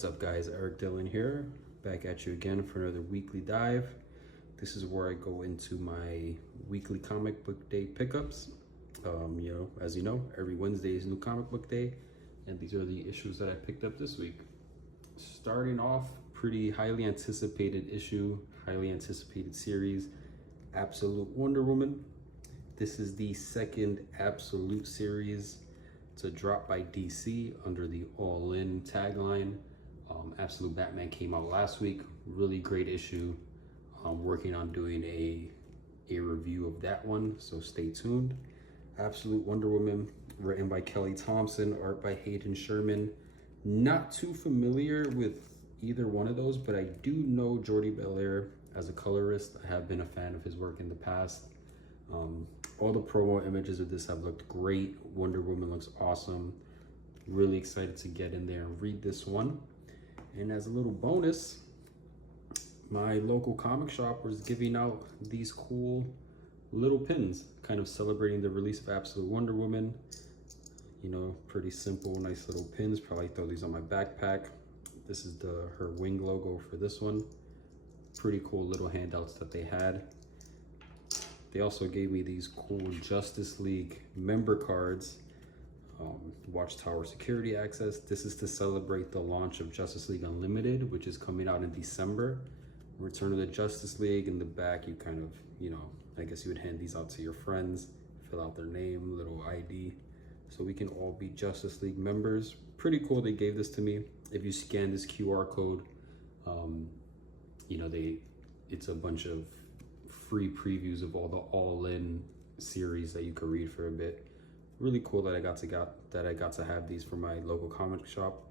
What's up guys, Eric Dillon here, back at you again for another weekly dive. This is where I go into my weekly comic book day pickups. As you know, every Wednesday is new comic book day, and these are the issues that I picked up this week. Starting off, pretty highly anticipated issue, highly anticipated series, Absolute Wonder Woman. This is the second Absolute series to drop by DC under the All In tagline. Absolute Batman came out last week, really great issue. I'm working on doing a review of that one, so stay tuned. Absolute Wonder Woman, written by Kelly Thompson, art by Hayden Sherman. Not too familiar with either one of those, but I do know Jordie Bellaire as a colorist. I have been a fan of his work in the past. All the promo images of this have looked great. Wonder Woman looks awesome. Really excited to get in there and read this one. And as a little bonus, my local comic shop was giving out these cool little pins, kind of celebrating the release of Absolute Wonder Woman. You know, pretty simple, nice little pins. Probably throw these on my backpack. This is her wing logo for this one. Pretty cool little handouts that they had. They also gave me these cool Justice League member cards, Watchtower Security Access. This is to celebrate the launch of Justice League Unlimited, which is coming out in December. Return of the Justice League. In the back, you kind of, I guess you would hand these out to your friends, fill out their name, little ID, so we can all be Justice League members. Pretty cool they gave this to me. If you scan this QR code, it's a bunch of free previews of all the All In series that you could read for a bit. Really cool that I got to have these for my local comic shop.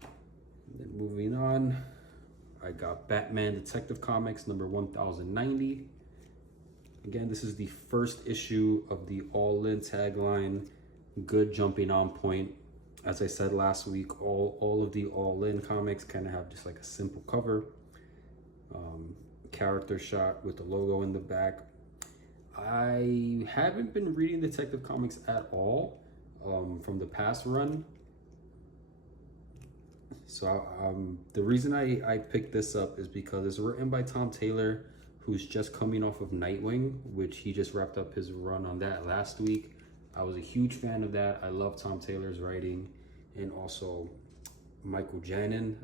And then moving on, I got Batman Detective Comics number 1090. Again, this is the first issue of the All In tagline. Good jumping on point. As I said last week, all of the All In comics kind of have just like a simple cover. Character shot with the logo in the back. I haven't been reading Detective Comics at all from the past run. So the reason I picked this up is because it's written by Tom Taylor, who's just coming off of Nightwing, which he just wrapped up his run on that last week. I was a huge fan of that. I love Tom Taylor's writing, and also Michael Janin.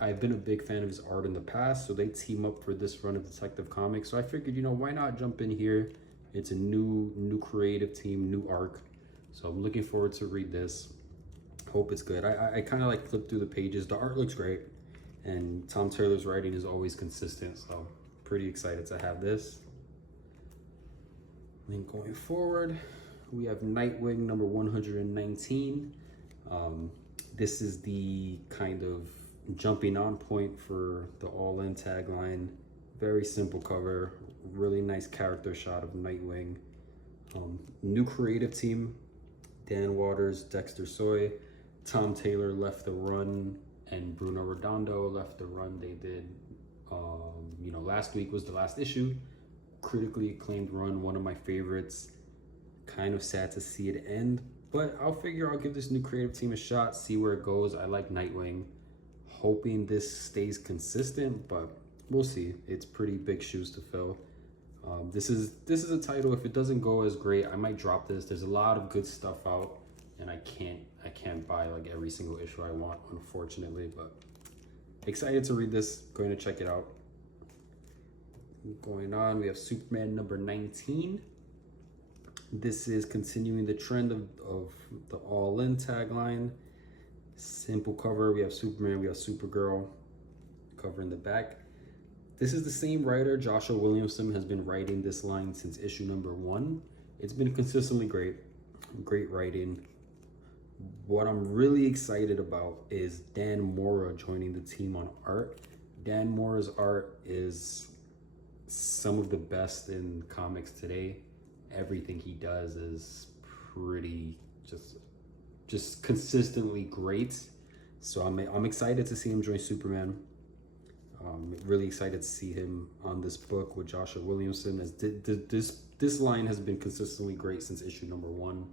I've been a big fan of his art in the past, so they team up for this run of Detective Comics. So I figured, why not jump in here? It's a new creative team, new arc. So I'm looking forward to read this. Hope it's good. I kind of like flip through the pages. The art looks great, and Tom Taylor's writing is always consistent. So pretty excited to have this. Then going forward, we have Nightwing number 119. This is the kind of jumping on point for the All In tagline. Very simple cover, really nice character shot of Nightwing. New creative team, Dan Waters, Dexter Soy. Tom Taylor left the run, and Bruno Redondo left the run. They did, last week was the last issue. Critically acclaimed run, one of my favorites. Kind of sad to see it end, but I'll give this new creative team a shot, see where it goes. I like Nightwing. Hoping this stays consistent, but we'll see. It's pretty big shoes to fill. This is a title. If it doesn't go as great, I might drop this. There's a lot of good stuff out, and I can't buy like every single issue I want, unfortunately. But excited to read this. Going to check it out. Going on, we have Superman number 19. This is continuing the trend of the All In tagline. Simple cover. We have Superman, we have Supergirl, cover in the back. This is the same writer. Joshua Williamson has been writing this line since issue number 1. It's been consistently great writing. What I'm really excited about is Dan Mora joining the team on art. Dan Mora's art is some of the best in comics today. Everything he does is pretty just consistently great. So I'm excited to see him join Superman. Really excited to see him on this book with Joshua Williamson. As this line has been consistently great since issue number 1.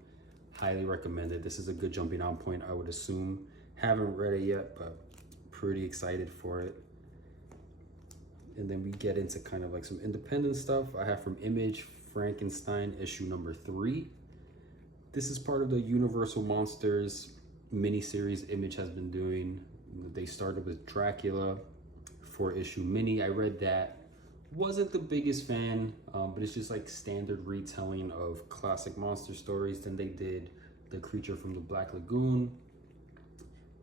Highly recommended. This is a good jumping on point, I would assume. Haven't read it yet, but pretty excited for it. And then we get into kind of like some independent stuff. I have from Image, Frankenstein issue number 3. This is part of the Universal Monsters miniseries Image has been doing. They started with Dracula, 4-issue mini. I read that. Wasn't the biggest fan, but it's just like standard retelling of classic monster stories. Then they did The Creature from the Black Lagoon,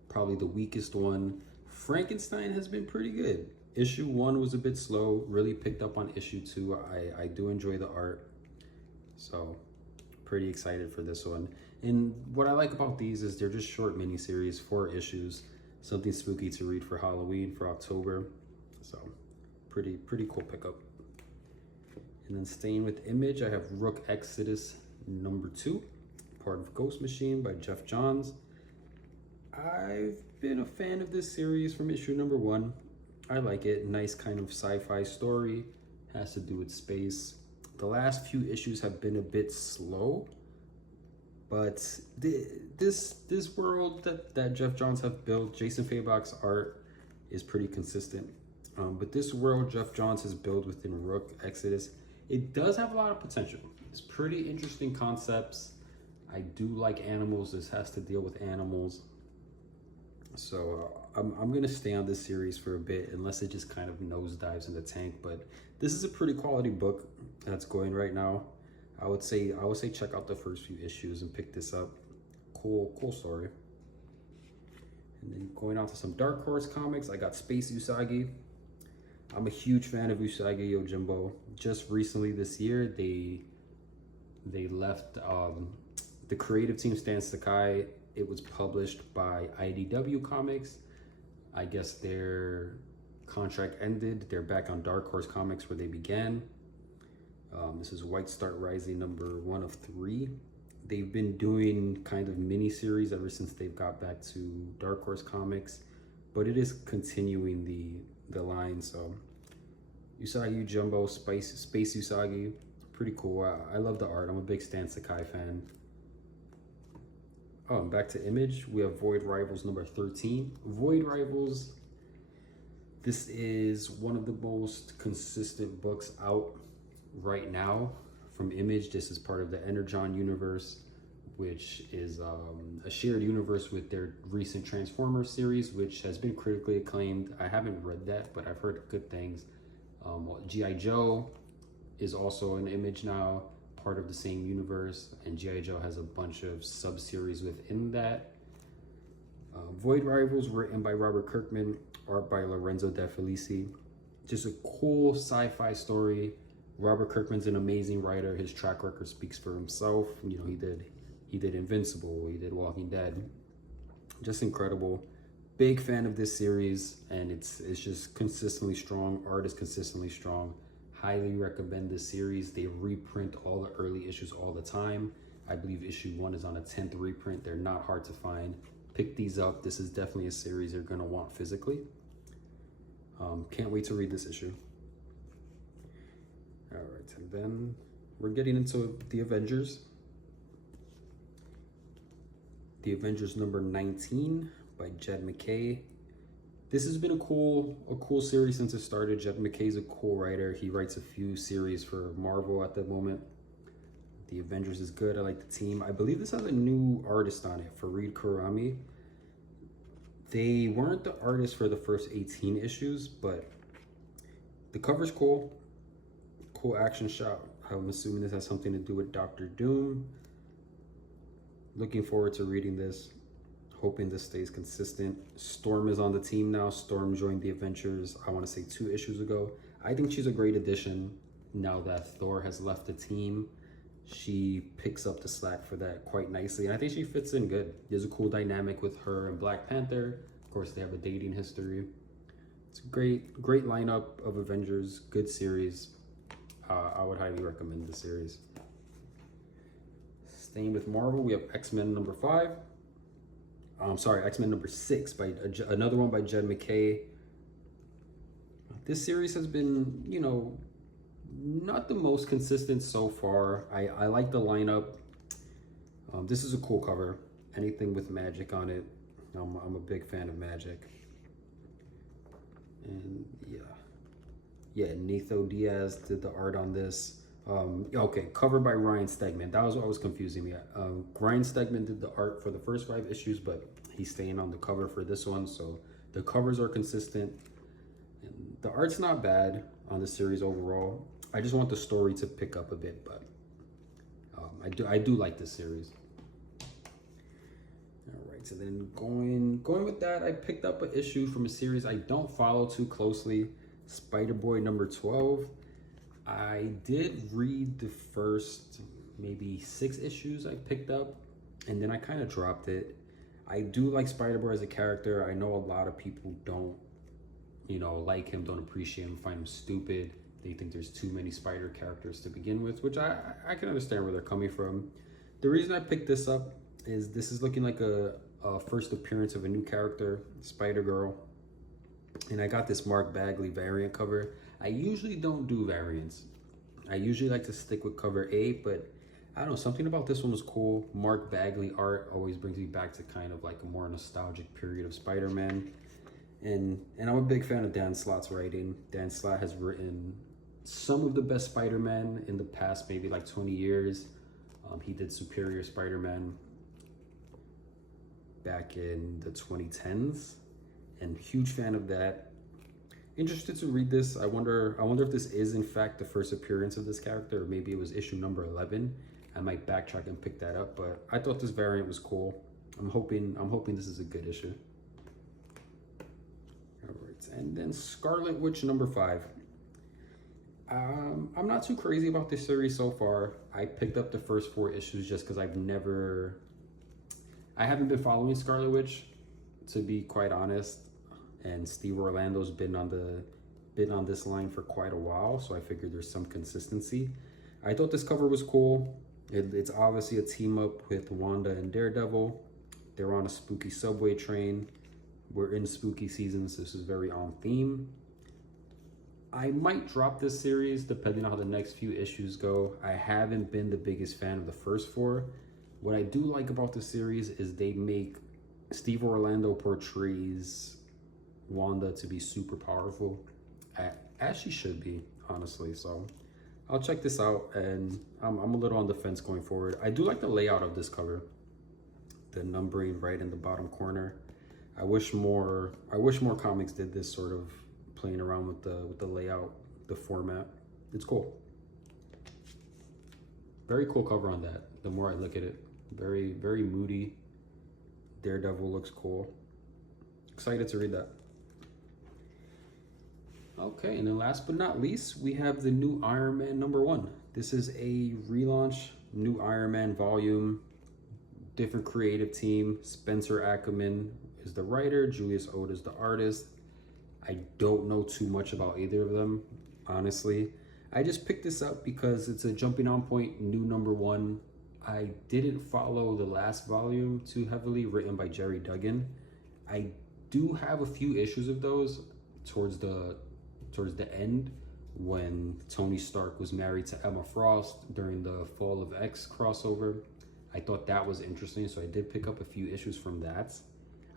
probably the weakest one. Frankenstein has been pretty good. Issue 1 was a bit slow, really picked up on issue 2. I do enjoy the art, so pretty excited for this one. And what I like about these is they're just short miniseries, 4 issues, something spooky to read for Halloween, for October. So pretty cool pickup. And then staying with Image, I have Rook Exodus number 2, part of Ghost Machine by Geoff Johns. I've been a fan of this series from issue number 1. I like it. Nice kind of sci-fi story. Has to do with space. The last few issues have been a bit slow, but this world that Geoff Johns have built, Jason Fabok's art is pretty consistent. But this world Geoff Johns has built within Rook Exodus, it does have a lot of potential. It's pretty interesting concepts. I do like animals. This has to deal with animals. So I'm gonna stay on this series for a bit, unless it just kind of nosedives in the tank. But this is a pretty quality book that's going right now. I would say check out the first few issues and pick this up. Cool story. And then going on to some Dark Horse comics, I got Space Usagi. I'm a huge fan of Usagi Yojimbo. Just recently this year, they left the creative team, Stan Sakai. It was published by IDW Comics. I guess their contract ended. They're back on Dark Horse Comics where they began. This is White Start Rising number 1 of 3. They've been doing kind of mini-series ever since they've got back to Dark Horse Comics, but it is continuing the line. So Usagi Jumbo, Space Usagi, pretty cool. I love the art. I'm a big Stan Sakai fan. Oh, and back to Image, we have Void Rivals number 13. Void Rivals, this is one of the most consistent books out right now from Image. This is part of the Energon universe, which is a shared universe with their recent Transformers series, which has been critically acclaimed. I haven't read that, but I've heard good things. G.I. Joe is also an Image now, part of the same universe, and G.I. Joe has a bunch of sub-series within that. Void Rivals, written by Robert Kirkman, art by Lorenzo De Felici. Just a cool sci-fi story. Robert Kirkman's an amazing writer. His track record speaks for himself. You know, he did Invincible, he did Walking Dead. Just incredible. Big fan of this series, and it's just consistently strong. Art is consistently strong. Highly recommend this series. They reprint all the early issues all the time. I believe issue 1 is on a 10th reprint. They're not hard to find. Pick these up. This is definitely a series you're gonna want physically. Can't wait to read this issue. All right, and then we're getting into the Avengers. The Avengers number 19 by Jed MacKay. This has been a cool series since it started. Jed MacKay's a cool writer. He writes a few series for Marvel at the moment. The Avengers is good. I like the team. I believe this has a new artist on it, Farid Kurami. They weren't the artists for the first 18 issues, but the cover's cool. Cool action shot. I'm assuming this has something to do with Doctor Doom. Looking forward to reading this. Hoping this stays consistent. Storm is on the team now. Storm joined the Avengers, I want to say 2 issues ago. I think she's a great addition now that Thor has left the team. She picks up the slack for that quite nicely, and I think she fits in good. There's a cool dynamic with her and Black Panther. Of course, they have a dating history. It's a great lineup of Avengers. Good series. I would highly recommend the series. Staying with Marvel, we have X-Men number 5. X-Men number 6 by another one by Jed MacKay. This series has been, you know, not the most consistent so far. I like the lineup. This is a cool cover. Anything with magic on it, I'm a big fan of Magic. And yeah, Natho Diaz did the art on this. Okay, covered by Ryan Stegman. That was what was confusing me. Ryan Stegman did the art for the first 5 issues, but he's staying on the cover for this one, so the covers are consistent. And the art's not bad on the series overall. I just want the story to pick up a bit, but I do like this series. All right, so then going with that, I picked up an issue from a series I don't follow too closely, Spider-Boy number 12. I did read the first maybe 6 issues I picked up, and then I kind of dropped it. I do like Spider-Boy as a character. I know a lot of people don't, like him, don't appreciate him, find him stupid. They think there's too many Spider characters to begin with, which I can understand where they're coming from. The reason I picked this up is this is looking like a first appearance of a new character, Spider-Girl. And I got this Mark Bagley variant cover. I usually don't do variants. I usually like to stick with cover A, but I don't know, something about this one was cool. Mark Bagley art always brings me back to kind of like a more nostalgic period of Spider-Man. And I'm a big fan of Dan Slott's writing. Dan Slott has written some of the best Spider-Man in the past maybe like 20 years. He did Superior Spider-Man back in the 2010s, and huge fan of that. Interested to read this. I wonder if this is in fact the first appearance of this character, or maybe it was issue number 11. I might backtrack and pick that up, but I thought this variant was cool. I'm hoping this is a good issue. All right, and then Scarlet Witch number 5. I'm not too crazy about this series so far. I picked up the first 4 issues just because I haven't been following Scarlet Witch, to be quite honest. And Steve Orlando's been on this line for quite a while, so I figured there's some consistency. I thought this cover was cool. It's obviously a team up with Wanda and Daredevil. They're on a spooky subway train. We're in spooky season, so this is very on theme. I might drop this series depending on how the next few issues go. I haven't been the biggest fan of the first 4. What I do like about the series is they make Steve Orlando portrays Wanda to be super powerful, as she should be, honestly. So I'll check this out, and I'm a little on the fence going forward. I do like the layout of this cover, the numbering right in the bottom corner. I wish more comics did this sort of playing around with the layout, the format. It's cool. Very cool cover on that. The more I look at it, very, very moody. Daredevil looks cool. Excited to read that. Okay, and then last but not least, we have the new Iron Man number 1. This is a relaunch, new Iron Man volume, different creative team. Spencer Ackerman is the writer, Julius Ode is the artist. I don't know too much about either of them, honestly. I just picked this up because it's a jumping on point, new number 1. I didn't follow the last volume too heavily, written by Jerry Duggan. I do have a few issues of those towards the end, when Tony Stark was married to Emma Frost during the Fall of X crossover. I thought that was interesting, so I did pick up a few issues from that.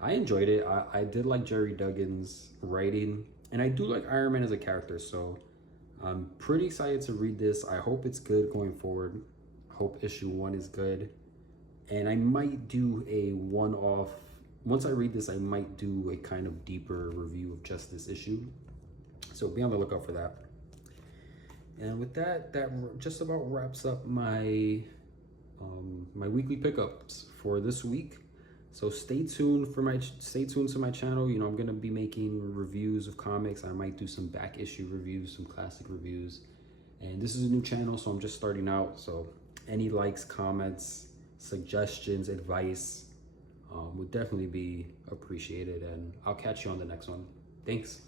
I enjoyed it. I did like Jerry Duggan's writing, and I do like Iron Man as a character, so I'm pretty excited to read this. I hope it's good going forward. I hope issue 1 is good, and I might do a one-off. Once I read this, I might do a kind of deeper review of just this issue, so be on the lookout for that. And with that just about wraps up my my weekly pickups for this week. So stay tuned to my channel. You know, I'm gonna be making reviews of comics. I might do some back issue reviews, some classic reviews. And this is a new channel, so I'm just starting out. So any likes, comments, suggestions, advice would definitely be appreciated. And I'll catch you on the next one. Thanks.